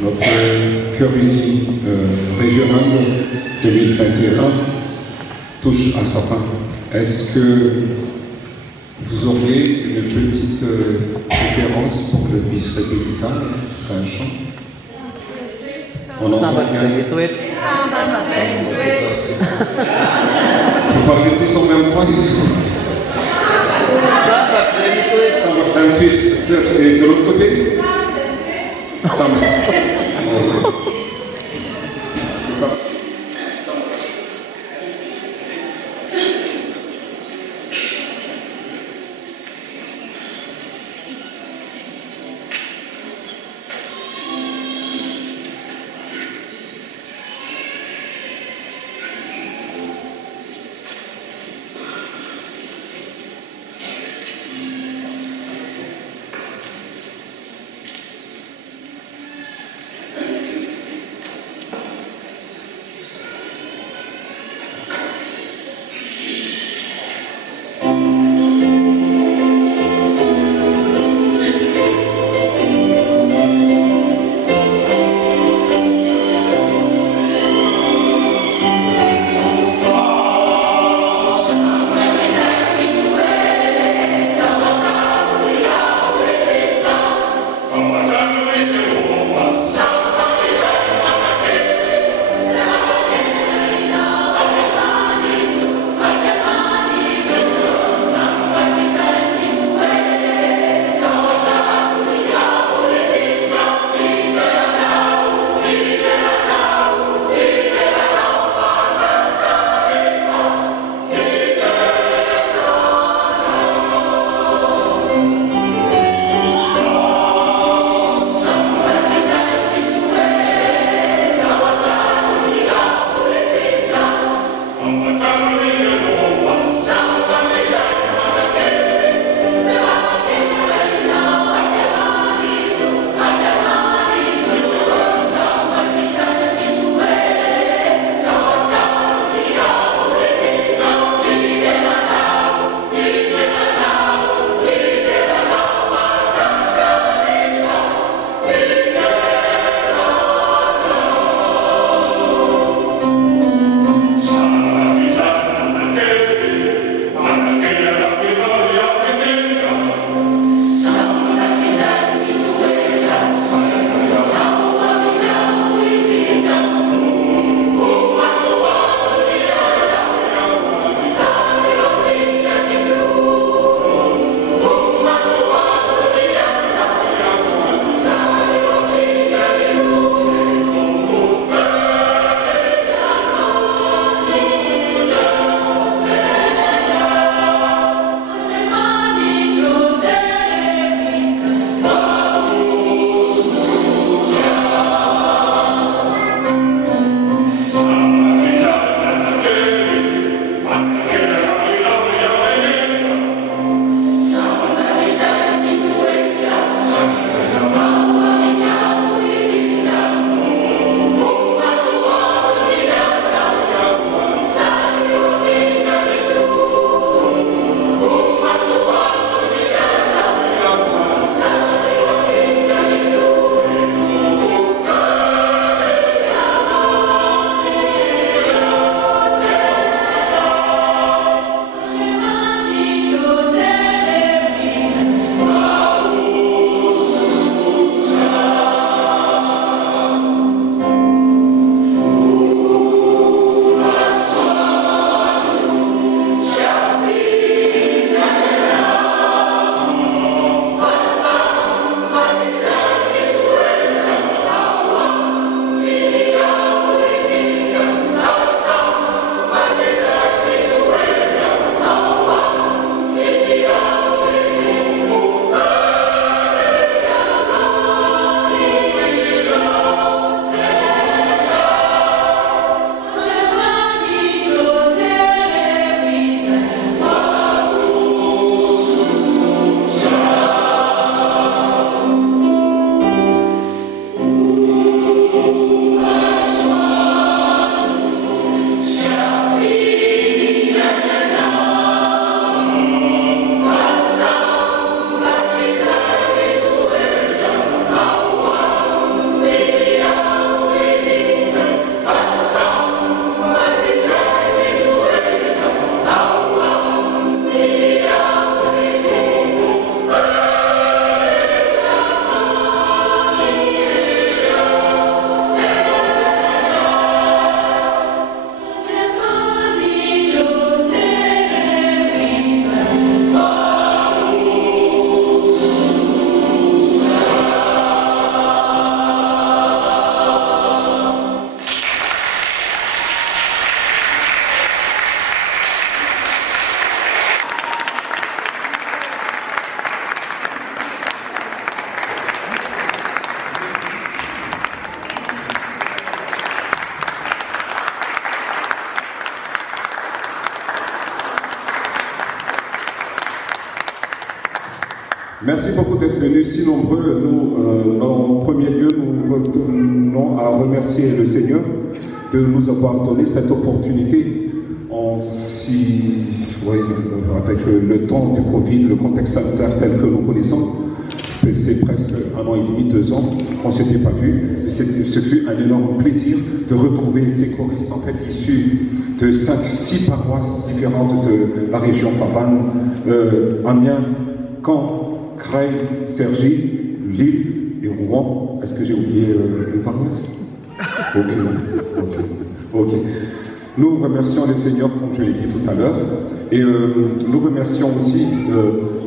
notre cœur uni régional 2021 touche à sa fin. Est-ce que vous auriez une petite préférence pour le bis repetita d'un chant? On entend bien. Vous parlez tous en même temps. Ça me fait. Et de l'autre côté? Ça me. Merci beaucoup d'être venus si nombreux. Nous, en premier lieu, nous tenons à remercier le Seigneur de nous avoir donné cette opportunité avec le temps du Covid, le contexte sanitaire tel que nous connaissons. C'est presque 1 an et demi, 2 ans qu'on ne s'était pas vu. Ce fut un énorme plaisir de retrouver ces choristes en fait issus de 5-6 paroisses différentes de la région Favanne, Amiens, Caen, Creil, Cergy, Lille et Rouen. Est-ce que j'ai oublié une paroisse? Ok. Nous remercions le Seigneur, comme je l'ai dit tout à l'heure, et nous remercions aussi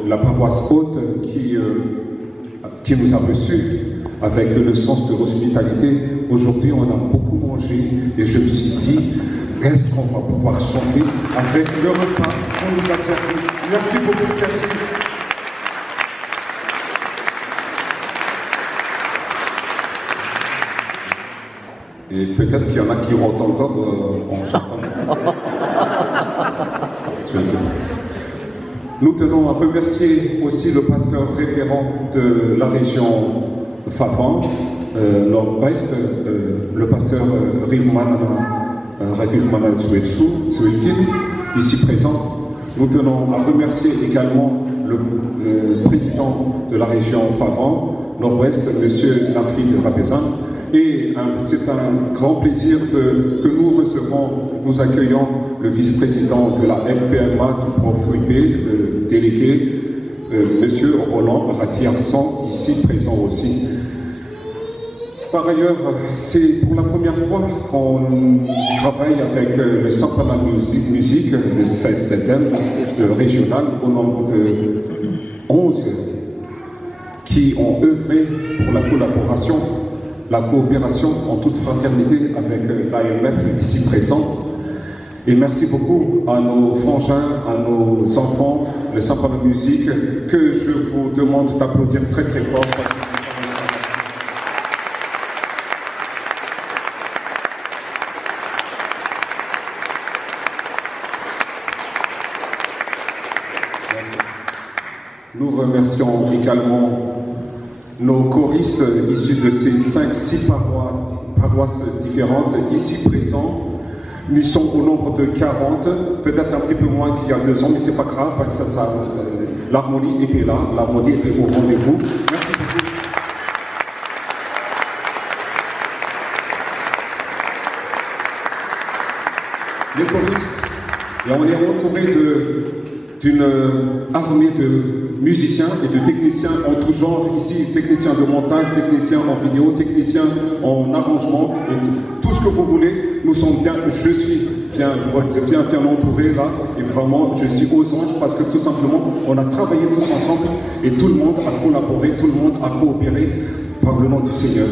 la paroisse haute qui nous a reçus avec le sens de l'hospitalité. Aujourd'hui, on a beaucoup mangé et je me suis dit, est-ce qu'on va pouvoir chanter avec le repas qu'on nous a servi? Merci beaucoup, Sergi. Et peut-être qu'il y en a qui rentrent encore en chantant. Je ne sais pas. Nous tenons à remercier aussi le pasteur référent de la région Favan, Nord-Ouest, le pasteur Rivman Zweltin, ici présent. Nous tenons à remercier également le président de la région Favan, Nord-Ouest, M. Narfid Rapezan. Et c'est un grand plaisir que nous recevons, nous accueillons le vice-président de la FPMA du prof UIP, le délégué, M. Roland Ratiarsan, ici présent aussi. Par ailleurs, c'est pour la première fois qu'on travaille avec le Sampana Musique, le CSZM régional, au nombre de 11 qui ont œuvré pour la collaboration, la coopération en toute fraternité avec l'AMF ici présent. Et merci beaucoup à nos frangins, à nos enfants, le Sampana Musique, que je vous demande d'applaudir très très fort. Nous remercions également nos choristes issus de ces 5-6 paroisses différentes, ici présents. Ils sont au nombre de 40, peut-être un petit peu moins qu'il y a 2 ans, mais c'est pas grave, parce que l'harmonie était là, l'harmonie était au rendez-vous. Merci beaucoup. Les choristes, et on est entouré d'une armée de musiciens et de techniciens en tout genre, ici, techniciens de montage, techniciens en vidéo, techniciens en arrangement, et tout ce que vous voulez, nous sommes bien, je suis bien entouré là, et vraiment, je suis aux anges parce que tout simplement, on a travaillé tous ensemble, et tout le monde a collaboré, tout le monde a coopéré par le nom du Seigneur.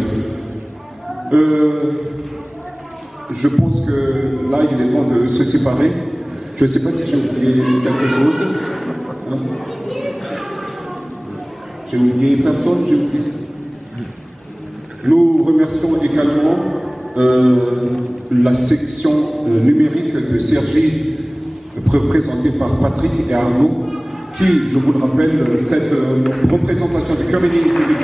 Je pense que là, il est temps de se séparer. Je ne sais pas si j'ai oublié quelque chose. J'ai oublié personne, j'ai oublié. Nous remercions également la section numérique de Cergy, représentée par Patrick et Arnaud, qui, je vous le rappelle, cette représentation du Comedy Public